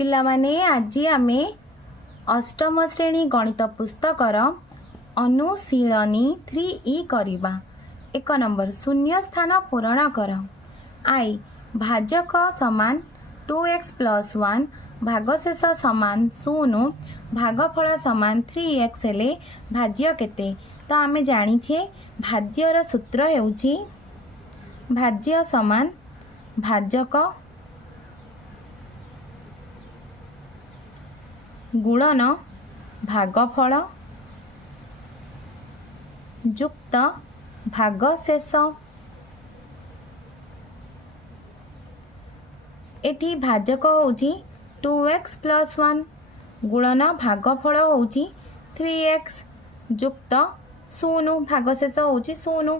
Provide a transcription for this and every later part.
पिला माने आज आमे अष्टम श्रेणी गणित पुस्तकर अनुशीलनी 3E करिबा। 1 नंबर शून्य स्थान पूरण कर। आई भाजक समान 2x + 1 भागशेष समान 0 भागफल समान 3x हेले भाज्य केते। तो आमे जानिछे भाज्यर सूत्र हेउची भाज्य समान भाजक गुणन भागफल युक्त भागशेष। एठी भाजक होउची 2x + 1 गुणन भागफल होउची 3x युक्त 0 भागशेष होउची 0।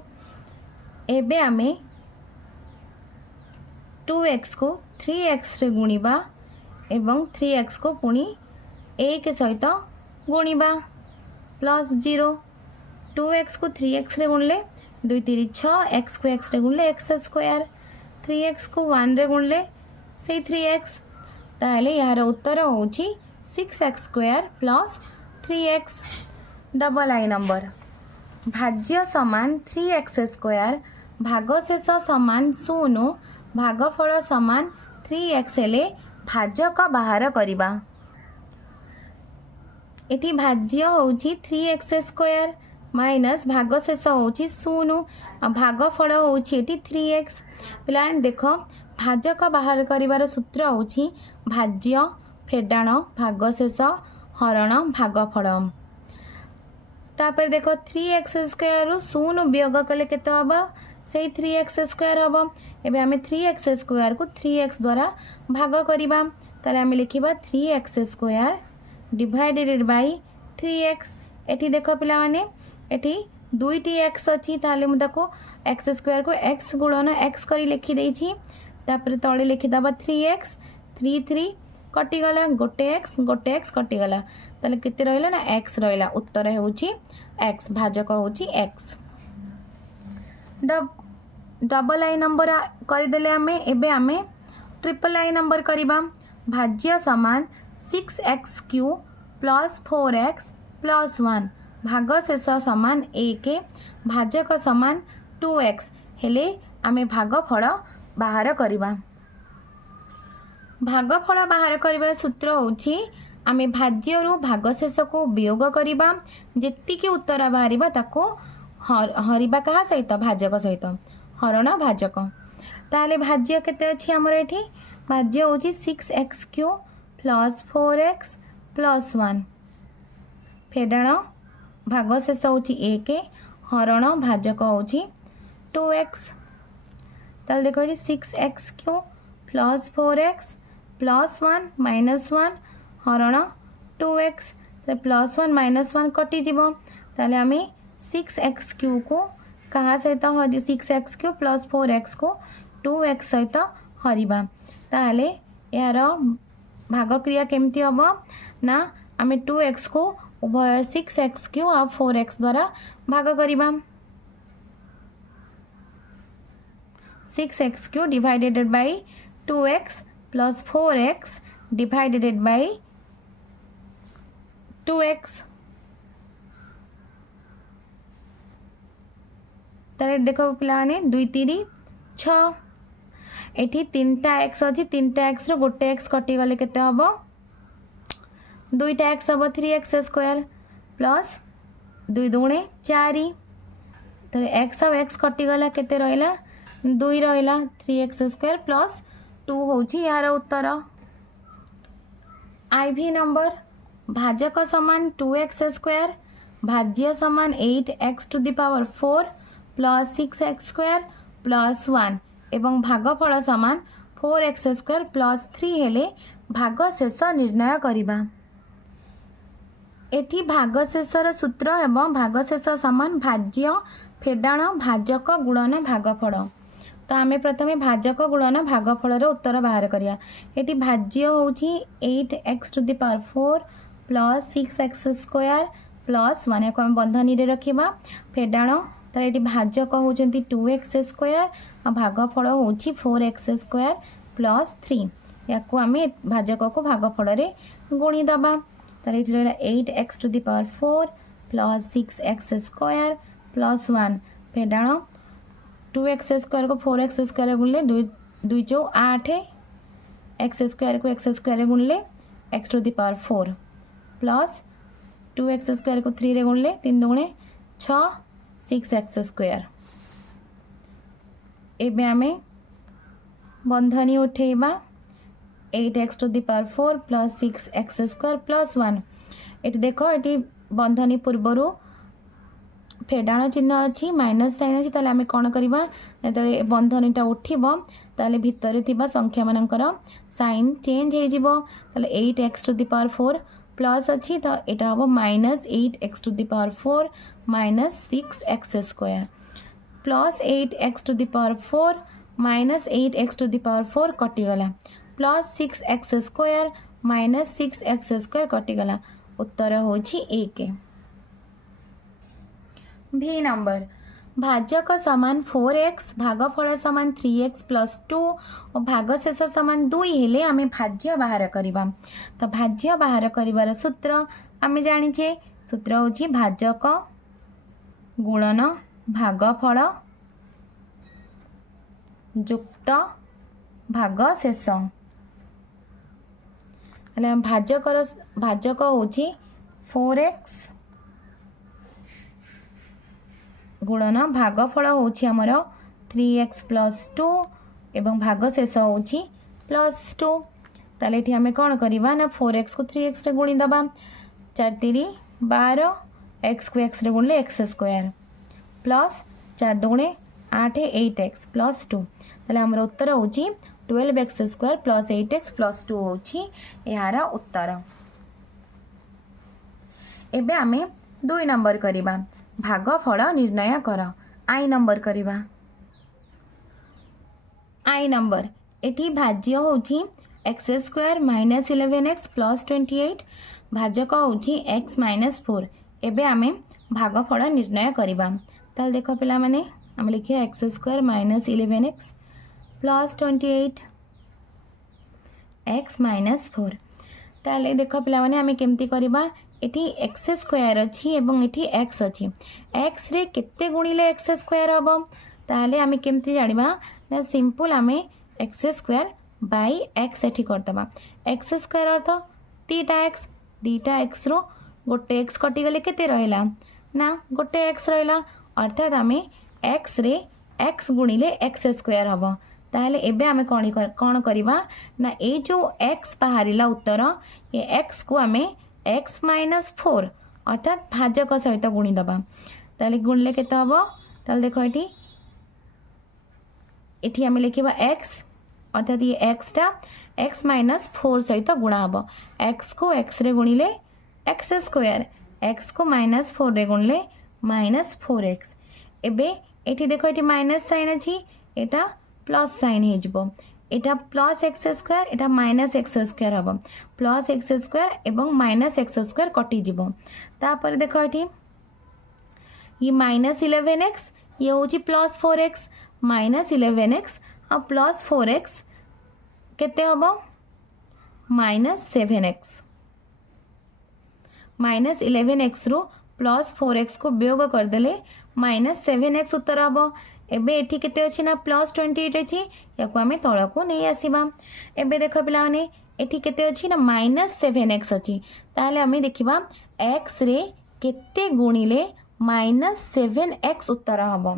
एबे आमे 2x को 3x रे गुणिबा एवं 3x को पुणी 1 सहित गुणिबा प्लस 0। 2x को 3x रे गुणले 2 3 6 x को x रे गुणले x स्क्वायर 3x को 1 रे गुणले से 3x। ताहले यार उत्तर होउची 6x² + 3x। डबल आई नंबर भाज्य समान 3x² भागशेष समान 0 भागफल समान 3x हेले भाजक बाहर करिबा। एठी भाज्य होउची 3x² माइनस भागशेष होउची 0 भागफल होउची एठी 3x। पिलान देखो भाजक बाहर करिवार सूत्र होउची भाज्य फेडाण भागशेष हरण भागफल। तापर देखो 3x² रु 0 वियोग कले केते हबो से 3x² हबो। एबे हमें 3x² को 3x द्वारा भाग करिबा। ताले हमें लिखिबा 3x² डिवाइडेड बाय 3x। एठी देखो पिला माने एठी दुईटी x अछि ताले मु ताको x² को x गुणन x करी लिखि देछि। तापर तळे लिखि दबा 3x 3 3 कटि गला गोटे x कटि गला ताले केते रहइला ना x रहइला। उत्तर हेउची x भाजक होउची x। डबल आई नंबर करदेले आमे। एबे आमे ट्रिपल आई नंबर करिबा। भाज्य समान 6x³ + 4x + 1 भागशेष समान 1 भाजक समान 2x हेले आमे भागफल बाहर करिबा। भागफल बाहर करिबा सूत्र होउची आमे भाज्य रु भागशेष को वियोग करिबा जेति के उत्तर बाहरिबा ताको हरिबा कहा सहित भाजक सहित हरण भाजक। ताले भाज्य केते अछि हमर एठी भाज्य होउची 6x³ + 4x + 1 फेडाण भागशेष होउची 1 हरण भाजक होउची 2x। ताले देखो एठी 6x³ + 4x + 1 - 1 हरण 2x। तो +1 - 1 कटि जीवो। ताले हमें 6x³ को कहा सहित 6x³ + 4x को 2x सहित हरिबा। ताले यार भाग क्रिया केमती हबो ना आमे 2x को उभय 6x³ और 4x द्वारा भाग करिबा। 6x³ divided by 2x + 4x divided by 2x। ताले देखो पिला माने 2 3 6 एठी 3टा x अछि 3टा x रो गोटे x कटि गले केते हबो 2टा x हबो 3x² प्लस 2 दुणे 4 तो x और x कटि गला केते रहइला 2 रहइला 3x² प्लस 2 होउची यार उत्तर। आईवी नंबर भाजक समान 2x² भाज्य समान 8x⁴ प्लस 6x² प्लस 1 एवं भागफल समान 4x² प्लस 3 हेले भागशेष निर्णय करिबा। एठी भागशेषर सूत्र एवं भागशेष समान भाज्य फेडाण भाजक गुणन भागफल। तो आमे प्रथमे भाजक गुणन भागफल उत्तर बाहर करिया। एठी भाज्य होउची 8x⁴ प्लस 6x² प्लस 1 याको हम बंधनी रे रखिबा। फेडाण तर ये भाजक होउचंती 2x² आ भागफल होउची 4x² प्लस 3 या आम भाजक को भागफल गुणी दबा ताले रहा 8x to the power 4 plus 6x square plus 1 फिर डाण 2x स्क्वायर को 4x स्क्वायर गुणले 2 चौ 8 x स्क्वायर को x स्क्वायर गुणले x to the power 4 plus 2x square को 3 रे गुणले 3 दुणे 6 6x स्क्वायर एबे आमे बंधनी उठेबा 8x to the power 4 plus 6x square plus 1 ये देख ये बंधनी पूर्वर फेडाण चिन्ह अच्छी माइनस साइन अच्छी ताले आमे कौन करवा जो बंधनीटा उठिबो ताले भितर थिबा संख्या मानकर साइन चेंज हो जिवो ताले 8x to the power 4 plus अच्छी तो यहाँ हम minus 8x to the power 4 minus 6x square plus 8x to the power 4 minus 8x to the power 4 कटिगला plus 6x square minus 6x square कटिगला उत्तर होची 1 भी नंबर भाजक समान 4x भागफल समान 3x प्लस 2 और भागशेष समान 2 हेले आमे भाज्य बाहर करबा तो भाज्य बाहर करिवार सूत्र आमे जानिछे सूत्र होची भाजक गुणन भागफल युक्त भागशेष भाजक होची 4x गुणन भागफल होची हमर 3x प्लस 2 एवं भागशेष होची प्लस 2 ताले एठी हमें कौन करवा ना 4x को 3x रे गुणी दबा 4 3 12 x को x रे गुणले x square plus 4 दुणे 8 8x plus 2 ताले हमर उत्तर होची 12x square plus 8x plus 2 होची यार उत्तर एबे आमे 2 नंबर करबा भागफल निर्णय कर आई नंबर करबा आई नंबर एठी भाज्य होची x square minus 11x plus 28 भाजक होची x माइनस 4 एबे आमे भागफल निर्णय करबा ताल देखो पिला माने हम लिखिया x square minus 11x plus 28 x minus 4 ताले देखो पिला माने आमे केमती करबा एटी एक्स स्क्वायर अच्छी एवं एटी एक्स अच्छी एक्स रे केते गुणिले एक्स स्क्वायर हम ताले आमे केमती जानिबा ना सिंपल आमे एक्स स्क्वायर बाय एक्स एठी करतबा एक्स स्क्वायर अर्थ दीटा एक्स रो गोटे एक्स कटि गले केते रहला ना गोटे एक्स रहला अर्थात आमे एक्स रे एक्स गुणिले एक्स स्क्वायर हम ताले एबे आमे कोन करबा ना ए जो एक्स बाहरिला उत्तर ये एक्स को आमे x माइनस 4 अर्थात भाजक सहित गुणी दबा ताले गुणले केते हबो ताले देखो एठी आमे लिखिबा x अर्थात ये x टा x माइनस 4 सहित गुणा हबो x को x रे गुणिले x स्क्वायर x को माइनस 4 रे गुणले माइनस 4x एबे एठी देखो एठी माइनस साइन अछि एटा प्लस साइन हे जिवो एटा प्लस एक्स स्क्वायर एटा माइनस एक्स स्क्वायर हम प्लस एक्स स्क्वायर एवं माइनस एक्स स्क्वायर कटि जीवो तापर देखो एठी ये माइनस 11x ये होची प्लस 4x माइनस 11x और प्लस 4x केते हबो माइनस 7x माइनस 11x रो प्लस 4x को वियोग कर देले माइनस 7x उत्तर हबो एबे एठी केते अछि ना प्लस 28 अछि याको आमे तळको नै आसीबा एबे देखो पिला माने एठी केते अछि ना माइनस 7x अछि ताले आमे देखिबा x रे केते गुणिले माइनस 7x उत्तर हबो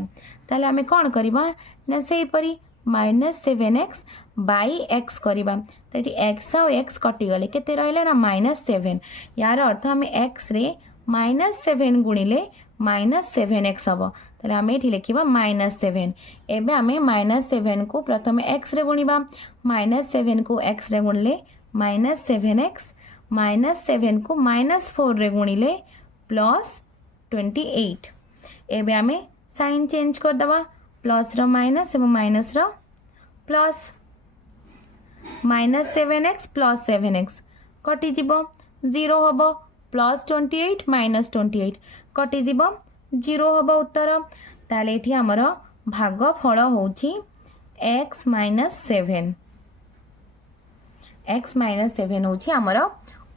ताले आमे कोन करबा ना सेही परी माइनस 7x बाई x करबा तो एठी x और x कटि गले केते रहले ना माइनस 7 यार अर्थ आमे x रे माइनस 7 गुणिले माइनस 7x हम ताले आमे एठी लिखिबा माइनस 7 एबे आमे माइनस 7 को प्रथम x रे गुणिबा माइनस 7 को x रे गुणले माइनस 7x माइनस 7 को माइनस 4 रे गुणिले प्लस 28 एबे आमे साइन चेंज कर दबा प्लस रो माइनस एवं minus rho plus minus 7x plus 7x कटि जीवो 0 हबो प्लस 28 माइनस 28 कटि जीवो 0 हबो उत्तर ताले एठी हमर भागफल होची x माइनस 7 x माइनस 7 हूँ आमर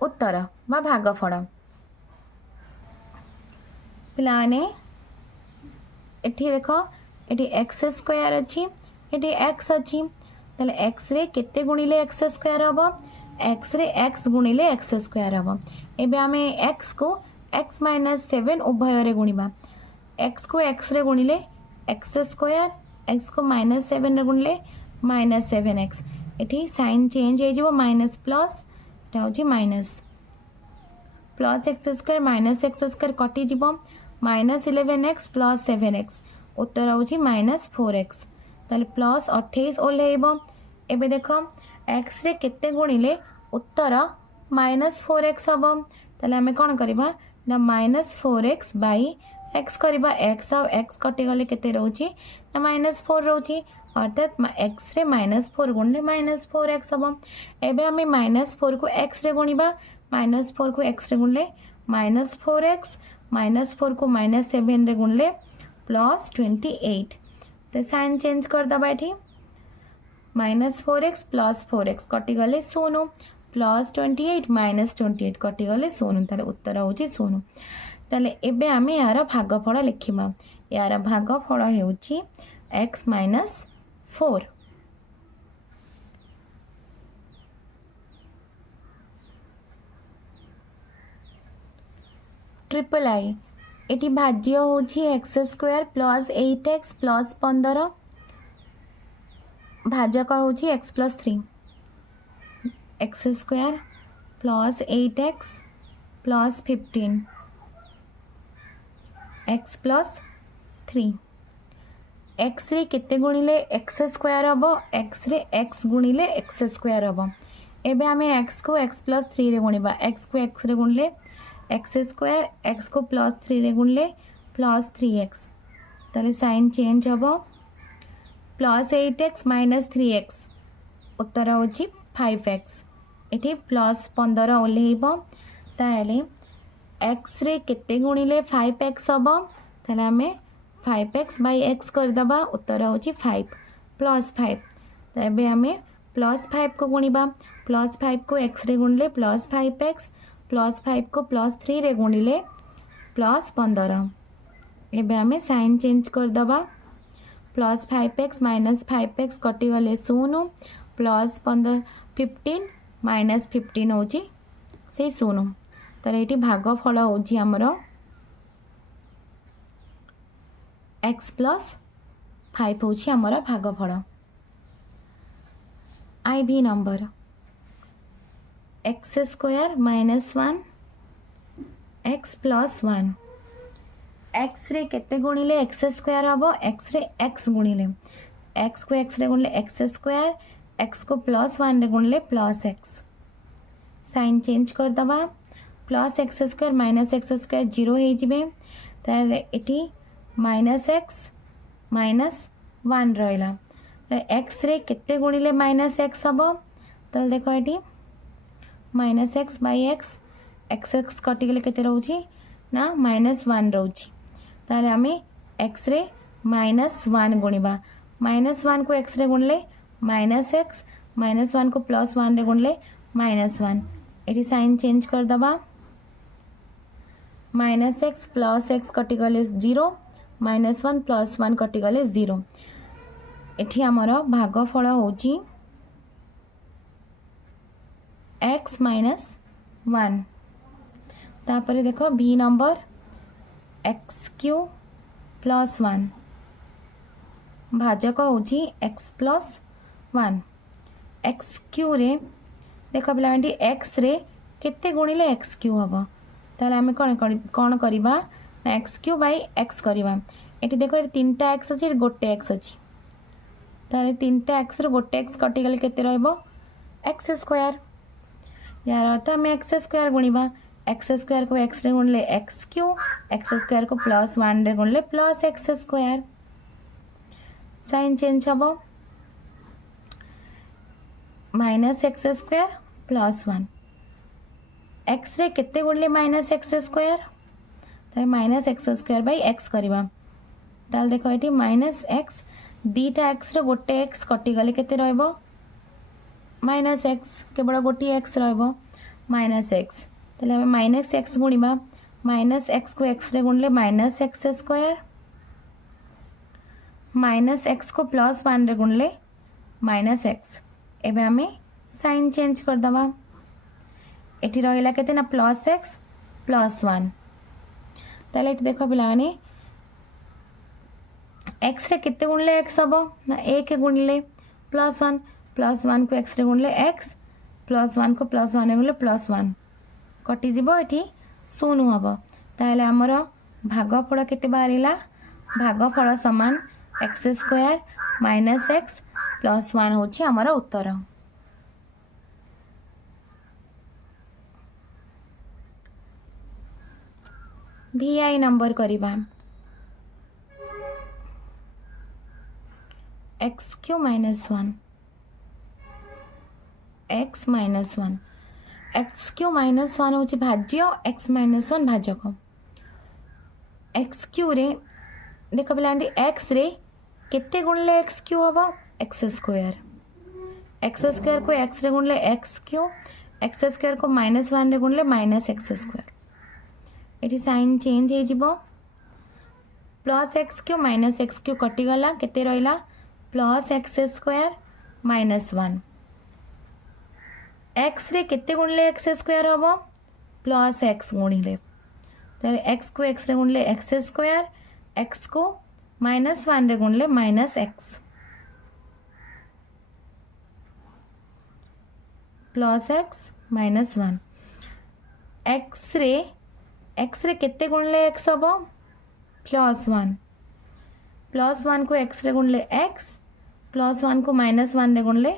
उत्तर बा भागफल। पिलाने एठी देख एठी एक्स स्क्वायर अच्छी एठी एक्स अच्छी ताले एक्स रे केते गुणिले एक्स स्क्वायर हम एक्स रे एक्स गुणिले एक्स स्क्वायर हम एबे आमे एक्स को एक्स माइनस 7 उभय रे गुणिबा एक्स को एक्स रे गुणिले एक्स स्क्वायर एक्स को माइनस 7 रे गुणिले माइनस 7x एठी साइन चेंज हो जिवो माइनस प्लस एटा होची minus plus x square minus x square कटि जीव माइनस 11x प्लस 7x उत्तर होची माइनस 4x ताले प्लस 28 ओल्हेइब एबे देख एक्स रे केते गुणिले उत्तर माइनस 4x हम ताले आमे कोन करबा ना माइनस 4x बाई एक्स करबा एक्स आ एक्स कटि गले केते रहउची ना माइनस 4 रहउची अर्थात एक्स रे माइनस 4 गुणले माइनस 4x हम एबे आमे माइनस 4 को एक्स रे गुणिबा माइनस 4 को एक्स रे गुणले माइनस 4x माइनस 4 को माइनस 7 रे गुणले प्लस 28 तो साइन चेंज कर दबा एठी माइनस 4x प्लस 4x कटि गले 0 प्लस 28 माइनस 28 कटि गले 0 ताले उत्तर होची 0 ताले एबे आमे यार भागफल लिखिबा यार भागफल हेउची x minus 4 triple I eighty भाज्य होची x square plus 8x plus 15 भाजक होची x plus 3 x square plus 8x plus 15 x plus 3 x रे केते गुणिले एक्स स्क्वायर हम एक्स रे एक्स गुणिले एक्स स्क्वायर हम एबे आमे x को x प्लस 3 रे गुणिबा x को x रे गुणिले एक्स स्क्वायर एक्स को प्लस 3 रे गुणले प्लस 3x ताले साइन चेंज हम प्लस 8x माइनस 3x उत्तर होची 5x एठी प्लस 15 ओल्हेइब ताले एक्स रे केते गुणिले 5x हम ताले आमे 5x बाई एक्स कर दबा उत्तर होची 5 प्लस 5 तबे हमें प्लस 5 को गुणिबा प्लस 5 को x रे गुणले प्लस 5x प्लस 5 को प्लस 3 रे गुणिले प्लस 15 एबे हमें साइन चेंज कर दबा प्लस 5x माइनस 5x कटि गले 0 प्लस 15 माइनस 15 होची से 0 ताले एटी भागफल होची हमरो x प्लस 5 होची हमरो भागफल आई भी number x square minus 1 x plus 1 x रे केते गुणिले एक्स स्क्वायर हम एक्स रे एक्स गुणिले एक्स को एक्स रे गुणले एक्स स्क्वायर एक्स को प्लस 1 रे गुणले प्लस एक्स साइन चेंज कर दबा plus x square minus x square 0 हो जिबे तारे एठी माइनस एक्स माइनस 1 रहिला एक्स रे केते गुणिले माइनस एक्स हम तो देखो एठी minus x by x x x कटि गले केते रहउची ना माइनस 1 रहउची ताले आमे एक्स रे माइनस 1 गुणिबा माइनस 1 को एक्स रे गुणले माइनस एक्स माइनस 1 को प्लस 1 रे गुणले माइनस 1 एठी साइन चेंज कर दबा माइनस एक्स प्लस एक्स कटि गले 0 माइनस 1 प्लस 1 कटि गले 0 एठी हमरो भागफल होची x माइनस 1 तापर देखो b number x Q plus 1 भाजक होची x प्लस 1 एक्स क्यू रे देखो पिलांटी एक्स रे केते गुणिले एक्स क्यू हबो ताले आमे कोन करिबा ना एक्स क्यू बाई एक्स करिबा एठी देखो एठी तीनटा एक्स अछि गोटे एक्स अछि ताले तीनटा एक्स रो गोटे एक्स कटि गले केते रहबो एक्स स्क्वायर यार अर्थ आम एक्स स्क्वायर गुणिबा एक्स स्क्वायर को एक्स रे गुणले एक्स क्यू एक्स स्क्वायर को प्लस 1 रे गुणले plus x square sign change हबो minus x square plus 1 x रे केते गुणले माइनस एक्स स्क्वायर ताले minus x square by x करबा ताले देखो एठी माइनस एक्स दीटा एक्स रो गोटे एक्स कटि गले केते रहबो माइनस एक्स केवल गोटे एक्स माइनस एक्स ताहले आम माइनस एक्स गुणिबा माइनस एक्स को एक्स रे गुणले minus x square minus x को प्लस वन रे गुणले माइनस एक्स एबे आम साइन चेंज करदबा एटी रहिला केते ना प्लस एक्स प्लस वन ताहले एटी देख पिला माने एक्स रे केते गुणले एक्स हम ना एक गुणले प्लस वन को एक्स रे गुणले एक्स प्लस वन को प्लस वन गुणले प्लस वन कटिज ये शून्य हम ताहले आमर भागफल केते बाहरिला भागफल समान x square minus x plus one होची आमर उत्तर। VI नंबर करिबा x Q minus one x minus one x Q minus one हूँ भाज्य एक्स माइनस वन भाजक एक्स क्यू रे देख पे एक्स रे केते गुणले एक्स क्यू हम एक्स स्क्वायर को एक्स रे गुणले एक्स क्यू एक्स स्क्वायर को माइनस वन रे गुणले माइनस एक्स स्क्वायर ये साइन चेंज हो plus x Q minus x Q कटिगला केते रहिला plus x square minus one x रे केते गुणले एक्स स्क्वायर हम प्लस एक्स गुणिले तो एक्स को एक्स रे गुणले एक्स स्क्वायर एक्स को माइनस वन रे गुणले minus x plus x minus one x रे केते गुणले एक्स हम प्लस वन को एक्स रे गुणले एक्स प्लस वन को माइनस वन रे गुणले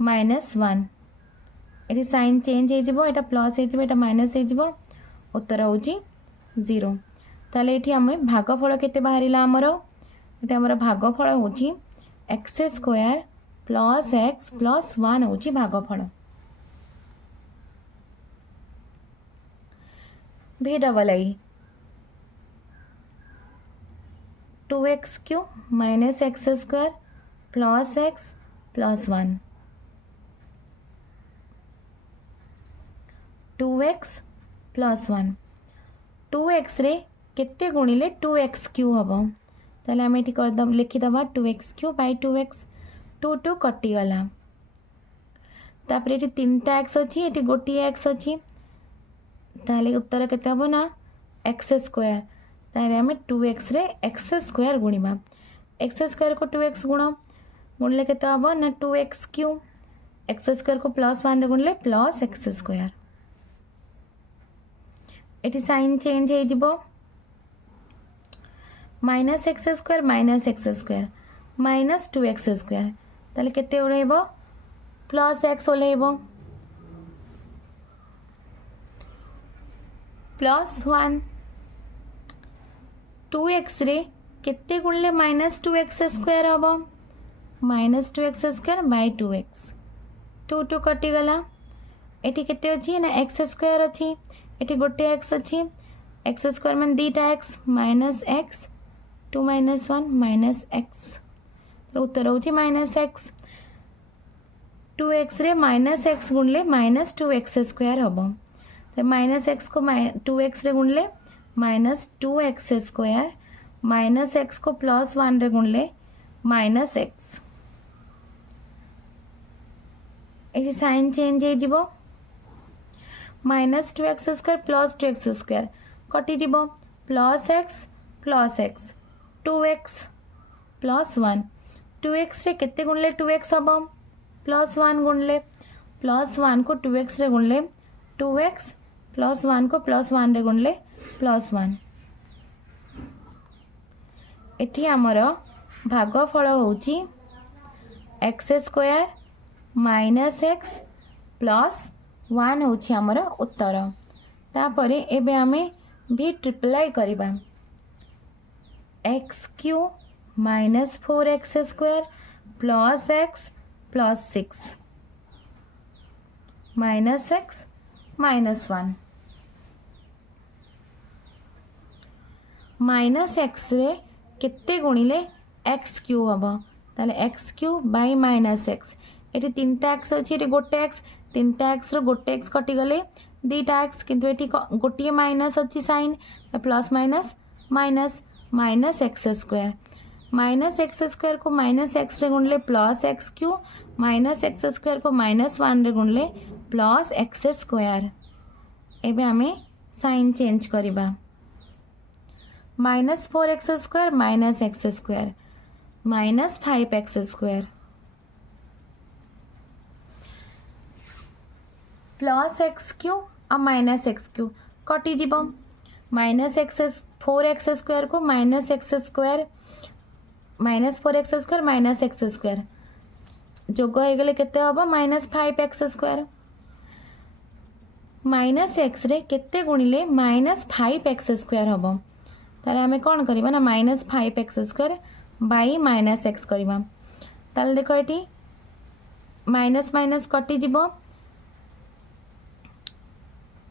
माइनस वन ये साइन चेंज हो प्लस हो माइनस हो उत्तर हूँ 0 ताले ये आम भागफल केते बाहरिला आमर ये आमर भागफल हूँ x square plus x plus one हूँ भागफल। VII 2x Q minus x square plus x plus one 2x plus one 2x रे केते गुणिले 2x क्यू हम ताले आम ये करदम लिखिदबा 2x क्यू बाय 2x 2 कटिगला तापर ये 3टा एक्स अच्छी ये गोटे एक्स अच्छी ताले उत्तर केते हम ना एक्स स्क्वायर ताले आम 2x रे एक्स स्क्वायर गुणिबा एक्स स्क्वायर को 2x गुणले केते हम ना 2x क्यू एक्स स्क्वायर को प्लस वन गुणले प्लस एक्स स्क्वायर ये साइन चेंज हो minus x square minus 2x square ताले केते ओल्हेब प्लस एक्स ओल्हेब प्लस वन 2x रे केते गुणले माइनस 2x स्क्वायर हम minus 2x square by 2x 2 कटिगला ये केते अच्छी ना एक्स स्क्वायर अच्छी ये गोटे एक्स अच्छी एक्स स्क्वायर मान दीटा x minus x 2 minus 1 minus x तो उत्तर हूँ माइनस एक्स 2x रे माइनस एक्स गुणले माइनस 2x स्क्वायर हम तो माइनस एक्स को 2x रे गुणले minus 2x square minus x को प्लस वन रे गुणले माइनस एक्स ये साइन चेंज हो minus 2x square plus 2x square कटिज plus x 2x plus one 2x रे केते गुणले 2x हम प्लस वन गुणले प्लस वन को 2x रे गुणले 2x प्लस वन को प्लस वन रे गुणले प्लस वन एठी आमर भागफल होची x square minus x plus one होची आमर उत्तर तापरे एबे आमे भी ट्रिप्लाई करिबा x Q minus 4x square plus x plus 6 minus x minus one minus x रे केते गुणिले एक्स क्यू हम ताले x Q by minus x ये 3टा एक्स अच्छी ये गोटे एक्स 3टा एक्स रोटे एक्स कटिगले 2टा एक्स किंतु ये गोटे माइनस अच्छी sign plus minus minus minus x square minus x square को माइनस एक्स रे गुणले plus x Q minus x square को -1 रे गुणले प्लस एक्स स्क्वायर। एबे आमे साइन चेंज करिबा -4x square minus x square -5x square plus x Q और माइनस एक्स क्यू कटि जीव -4x स्क्वायर को -x square -4x square -x square जोग हो गले केते हबो -5x स्क्वायर -x रे केते गुणिले -5x स्क्वायर हबो ताले हमें कौन करबा ना -5x स्क्वायर बाई -x करबा ताले देखो एटी माइनस माइनस कटि जीवो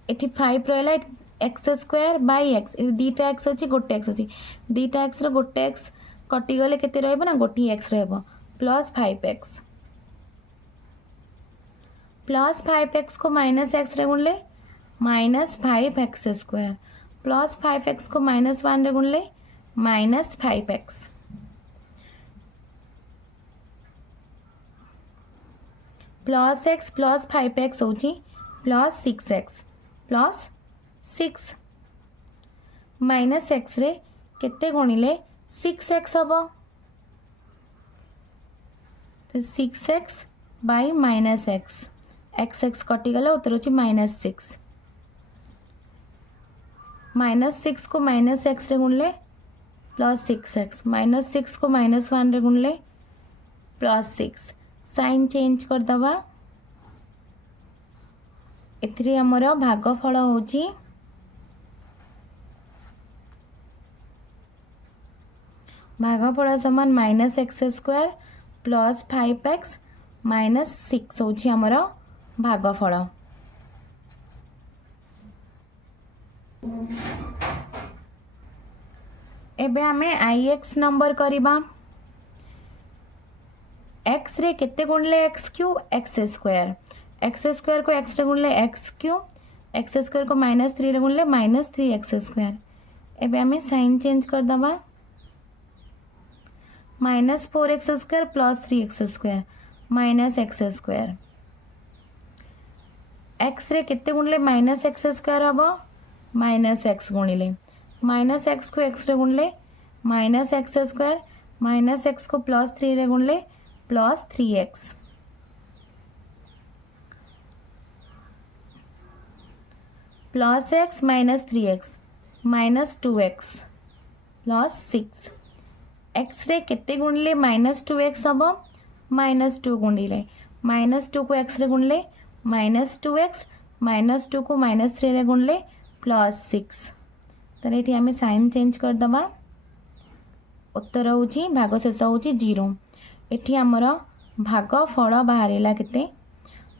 एटी 5 रहला एक्स स्क्वायर बाई एक्स 2टा एक्स अच्छी गोटे एक्स अच्छी 2टा एक्स गोटे एक्स कटि गले केते रहबो ना गोटे एक्स रहबो प्लस 5x को -x रे गुणले -5x स्क्वायर प्लस 5x को -1 रे गुणले -5x plus x plus 5x होची प्लस 6x प्लस 6 -x रे केते गुणिले 6x हबो तो 6x बाई -x x कटि गला उत्तर होची -6 -6 को -x रे गुणले प्लस 6x -6 को -1 रे गुणले प्लस 6 साइन चेंज कर दबा एथिरे हमर भागफल होची भागफल समान -x स्क्वायर प्लस 5x -6 होची हमर भागफल। एबे हमें ix नंबर करिबा x रे केते गुणले x क्यू x स्क्वायर को x रे गुणले x क्यू x स्क्वायर को -3 रे गुणले -3x स्क्वायर। एबे हमें साइन चेंज कर दबा -4x square plus 3x square -x square x रे केते गुणले -x स्क्वायर हबो -x गुणिले -x को x रे गुणले -x स्क्वायर -x को +3 रे गुणले +3x plus x -3x -2x plus 6 x रे केते गुणले -2x हबो -2 गुणिले -2 को x रे गुणले -2x -2 को -3 रे गुणले +6 तो ये आम साइन चेंज कर दबा उत्तर होची भाग शेष होची 0 एठी हमर भागफल बाहरिला केते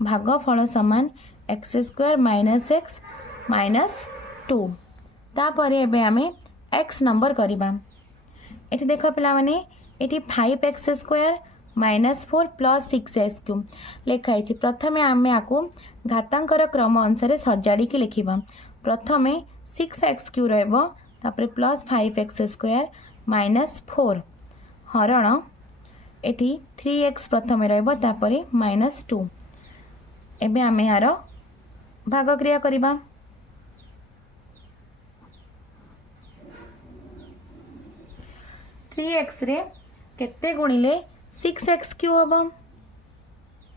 भागफल समान x स्क्वायर -x -2 तापर एबे आमे x नंबर करिबा एठी देखो पिला माने एठी 5x square -4 plus 6x cube लिखाई प्रथमे आमे आकु घातांकर क्रम अनुसार सजाड़ी के लिखिबा प्रथमे 6x क्यू रहबो तापर प्लस 5x स्क्वायर -4 हरण एठी 3x प्रथमे रहबो तापर -2 एबे आमे यार भाग क्रिया करिबा 3x रे केते गुणिले 6x क्यू हबो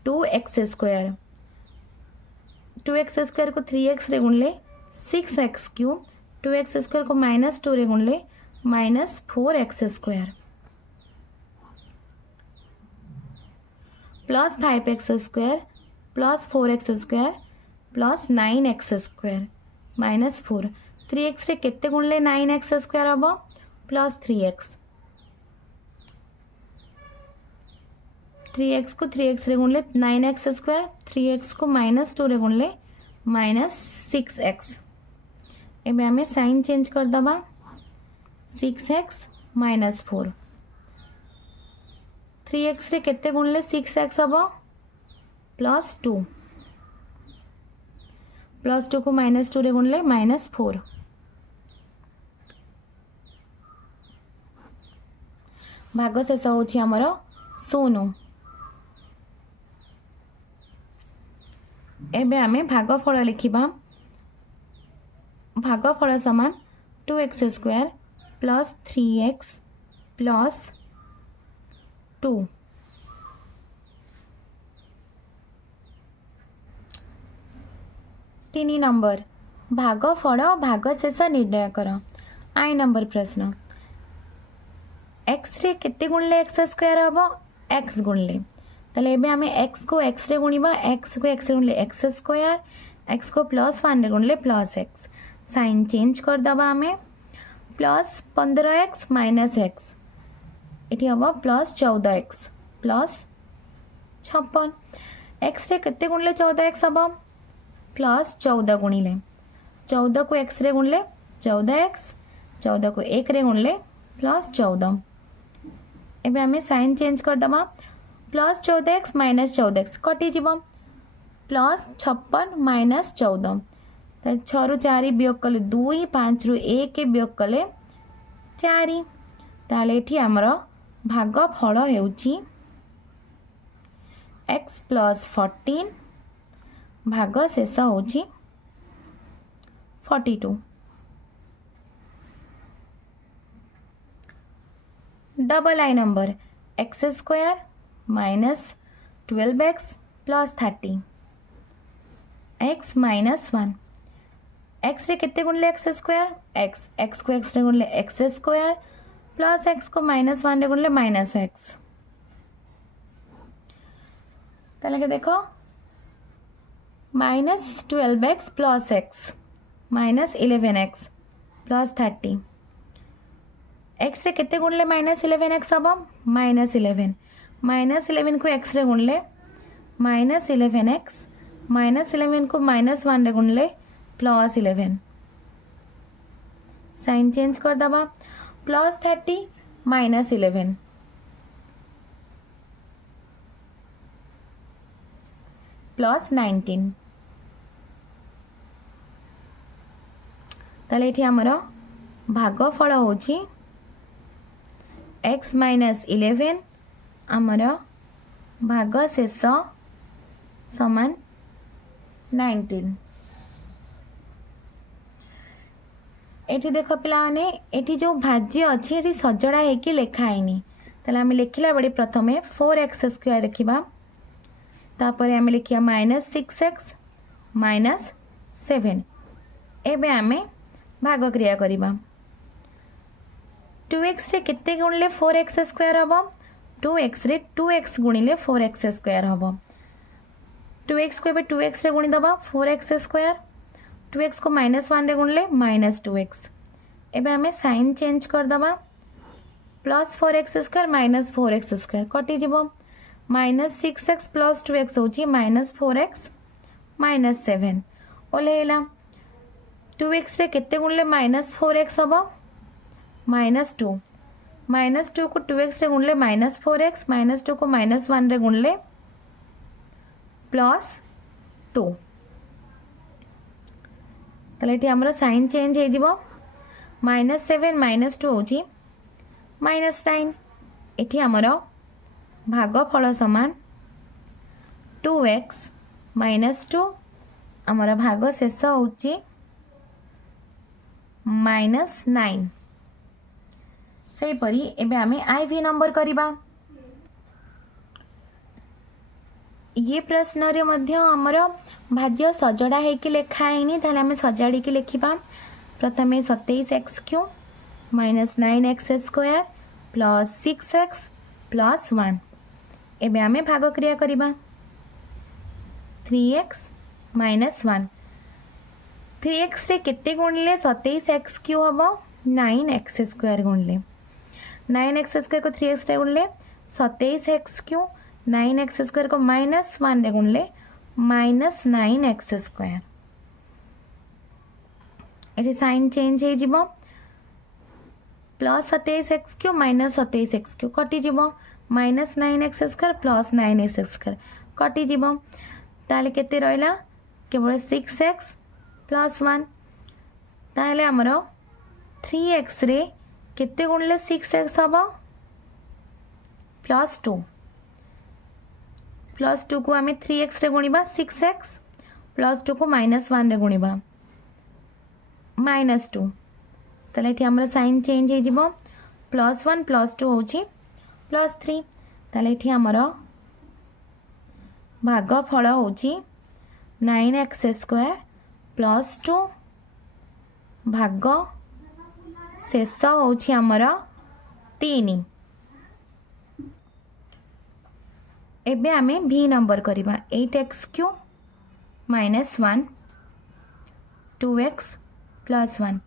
2x स्क्वायर 2x स्क्वायर को 3x रे गुणले 6x क्यू 2x स्क्वायर को -2 रे गुणले -4x square plus 5x square plus 4x square plus 9x square -4 3x रे केते गुणले 9x स्क्वायर हबो प्लस 3x 3x को 3x रे गुणले 9x स्क्वायर 3x को -2 रे गुणले -6x एबे हमें साइन चेंज कर दबा 6x -4 3x रे केते गुणले 6x हबो प्लस 2 को -2 रे गुणले -4 भाग शेष होछि हमर 0 एबे आमे भागफल लिखिबा भागफल समान 2x² plus 3x plus 2 3 number भागफल भागशेष निर्णय कर। आई नंबर प्रश्न x रे केते गुणले x² हम x गुणले ताले एबे आमे x को x रे गुणिबा x को x रे गुणले x², x को +1 रे गुणले +x साइन चेंज कर दबा आमे प्लस 15x -x एठी हम +14x +56 x रे केते गुणले 14x हम +14 गुणिले 14 को x रे गुणले 14x 14 को 1 रे गुणले +14 एबे आमे साइन चेंज कर दबा +14x -14x कटि जीव +56 -14 तार 6 रु 4 वियोग कले 2 5 रु 1 वियोग कले 4 ताले एठी हमर भागफल हेउची x + 14 भाग शेष होची 42 डबल आई number x² -12x + 30 x -1 x रे केते गुणले x² x को x रे गुणले x² प्लस x को -1 रे गुणले -x ताले के देखो -12x plus x -11x plus 30 x रे केते गुणले -11x हम -11 -11 को x रे गुणले -11x -11 को -1 रे गुणले +11 साइन चेंज कर दबा +30 -11 +19 ताले एठी हमर भागफल होची x -11 हमर भाग शेष समान 19 एठी देखो पिला माने एठी जो भाज्य अछि एठी सजड़ा है कि लेखा आइनी तले हम लिखिला बड़ी प्रथमे 4x² लिखिबा तापर हम लिखिया -6x -7 एबे आमे भाग क्रिया करिबा 2x रे केते गुणले 4x² हबो 2x रे 2x गुणिले 4x² हबो 2x को एबे 2x रे गुणी दबा 4x² 2x को -1 रे गुणले -2x एबे हमें साइन चेंज कर दबा +4x² -4x² कटि जीवो -6x + 2x होची -4x -7 ओलेला 2x रे केते गुणले -4x हबो -2 -2 को 2x रे गुणले -4x -2 को -1 रे गुणले +2 ताले एठी हमरो साइन चेंज हे जीवो -7 -2 होची -9 एठी हमरो भागफल समान 2x -2 हमरो भाग शेष होची -9 सेही परी एबे आमे आईवी नंबर करिबा ये प्रश्न रे मध्य हमर भाज्य सजड़ा है कि लेखा आईनी ताले आमे सजाड़ी कि लेखिबा प्रथमे 27x³ -9x² plus 6x plus 1 एबे आमे भाग क्रिया करिबा 3x -1 3x रे केते गुणले 27x³ हबो 9x² गुणले 9x² को 3x रे गुणले 27x³ 9x² को -1 रे गुणले -9x²। एठी साइन चेंज हे जिवो +27x³ -27x³ कटि जिवो -9x² + 9x² कटिज ताले केते रहिला केवल 6x प्लस 1 ताले हमर 3x रे केते गुणले 6x हबो प्लस 2 को आम 3x रे गुणिबा 6x प्लस 2 को -1 रे गुणिबा -2 ताले एठी हमर साइन चेंज हे जिवो +1 +2 होची +3 ताले एठी हमर भागफल होची 9x² +2 भाग शेष होची हमर 3 एबे आमे v नंबर करिबा 8x³ -1 2x + 1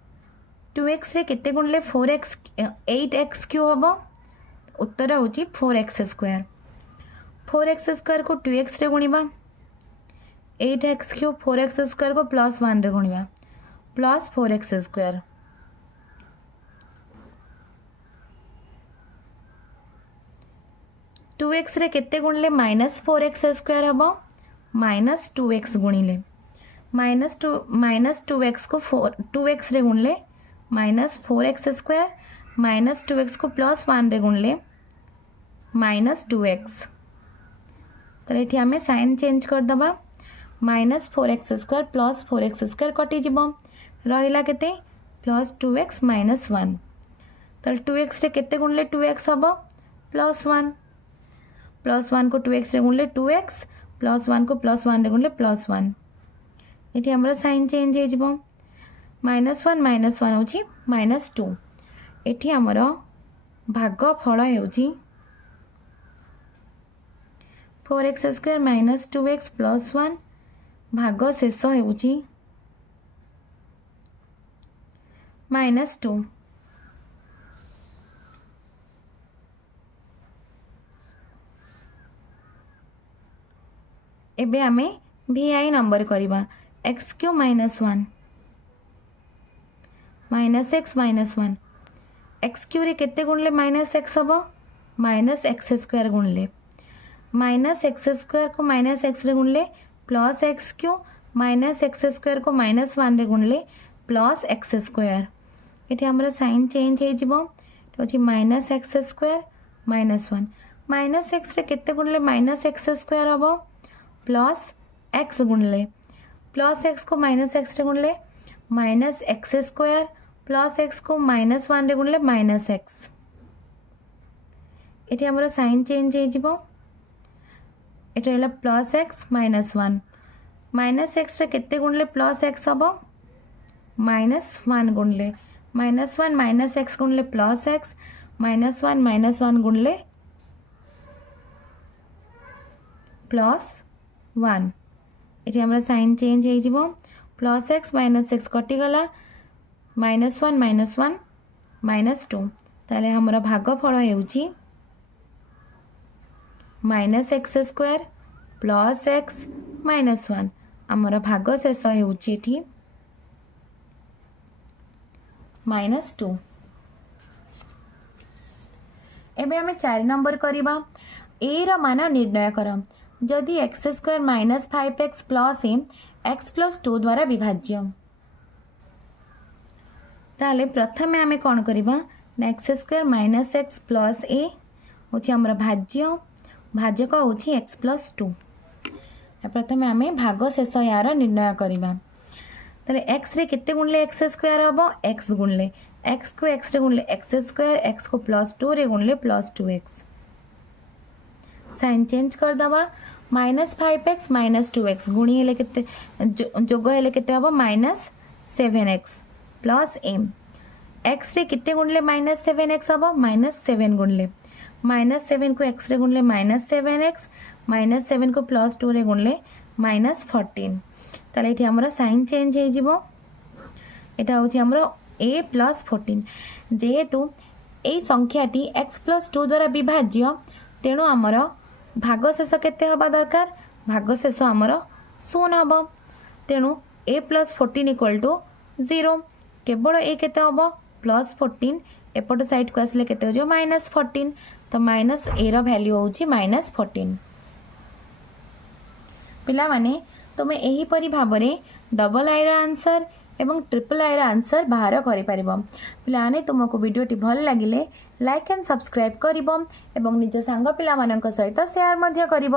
2x रे केते गुणले 4x 8x³ हबो उत्तर होची 4x² 4x² को 2x रे गुणिबा 8x³ 4x² को +1 रे गुणिबा प्लस 4x²। 2x रे केते गुणले -4x² हबो -2x गुणिले -2x को 2x रे गुणले -4x² -2x को +1 रे गुणले -2x तो ये आम साइन चेंज करदबा -4x² + 4x² कटि जीवो रहिला केते +2x -1 तो 2x रे केते गुणले 2x हबो +1 +1 को 2x रे गुणले 2x +1 को +1 रे गुणले +1 ये हमर साइन चेंज हे जीवो -1 होची -2 एठी हमर भागफल हेउची 4x² - 2x + 1 भाग शेष हेउची -2 एबे आमे vi नंबर करिबा x³ -1 -x -1 x³ रे केते गुणले -x हबो -x² गुणले -x² को -x रे गुणले +x³ -x² को -1 रे गुणले +x² एठी हमरा साइन चेंज हे जिवो होची -x² -1 -x रे केते गुणले -x² हबो +x गुणले +x को -x रे गुणले -x² +x को -1 रे गुणले -x एठी हमरा साइन चेंज हे जिवो एटा हला +x -1 -x रे केते गुणले +x हबो -1 गुणले -1 -x गुणले +x -1 -1 गुणले +1 एठी हमरा साइन चेंज हे जिवो +x -x कटि गला -1 -1 -2 ताले हमरा भागफल हेउची -x² + x -1 आमर भाग शेष हेउची एठी -2 एबे हमें 4 नंबर करिबा a रो मान निर्णय कर जदि x² - 5x + a x + 2 द्वारा विभाज्य ताले प्रथमे आमे कोन करिबा x² - x + a होची हमर भाज्य भाजक होची x + 2 प्रथमे आमे भाग शेष यार निर्णय करिबा ताले x रे केते गुणले x² हबो x गुणले x को x रे गुणले x² x को +2 रे गुणले +2x साइन चेंज कर दबा -5x - 2x गुणी हेले केते जोग हेले केते हबो -7x + a x रे केते गुणले -7x हबो -7 गुणले -7 को x रे गुणले -7x -7 को +2 रे गुणले -14 ताले एठी हमर साइन चेंज हे जिवो एटा होची हमर a + 14 जेहेतु ए संख्याटी x + 2 द्वारा विभाज्य तेणु हमर भागशेष केते हबा दरकार भागशेष हमर 0 हबो तेणु a + 14 = 0 केवल a केते हबो +14 एपट साइड को आसले केते हो जो -14 तो -a रो वैल्यू होची -14 ପିଲାମାନେ ତୁମେ ଏହିପରି ଭାବରେ ଡବଲ ଆଇର ଆନ୍ସର ଏବଂ ଟ୍ରିପଲ ଆଇର ଆନ୍ସର ବାହାର କରିପାରିବ। ପିଲାମାନେ ତୁମକୁ ଭିଡ଼ିଓଟି ଭଲ ଲାଗିଲେ ଲାଇକ୍ ଆଣ୍ଡ ସବସ୍କ୍ରାଇବ୍ କରିବ ଏବଂ ନିଜ ସାଙ୍ଗ ପିଲାମାନଙ୍କ ସହିତ ସେୟାର ମଧ୍ୟ କରିବ।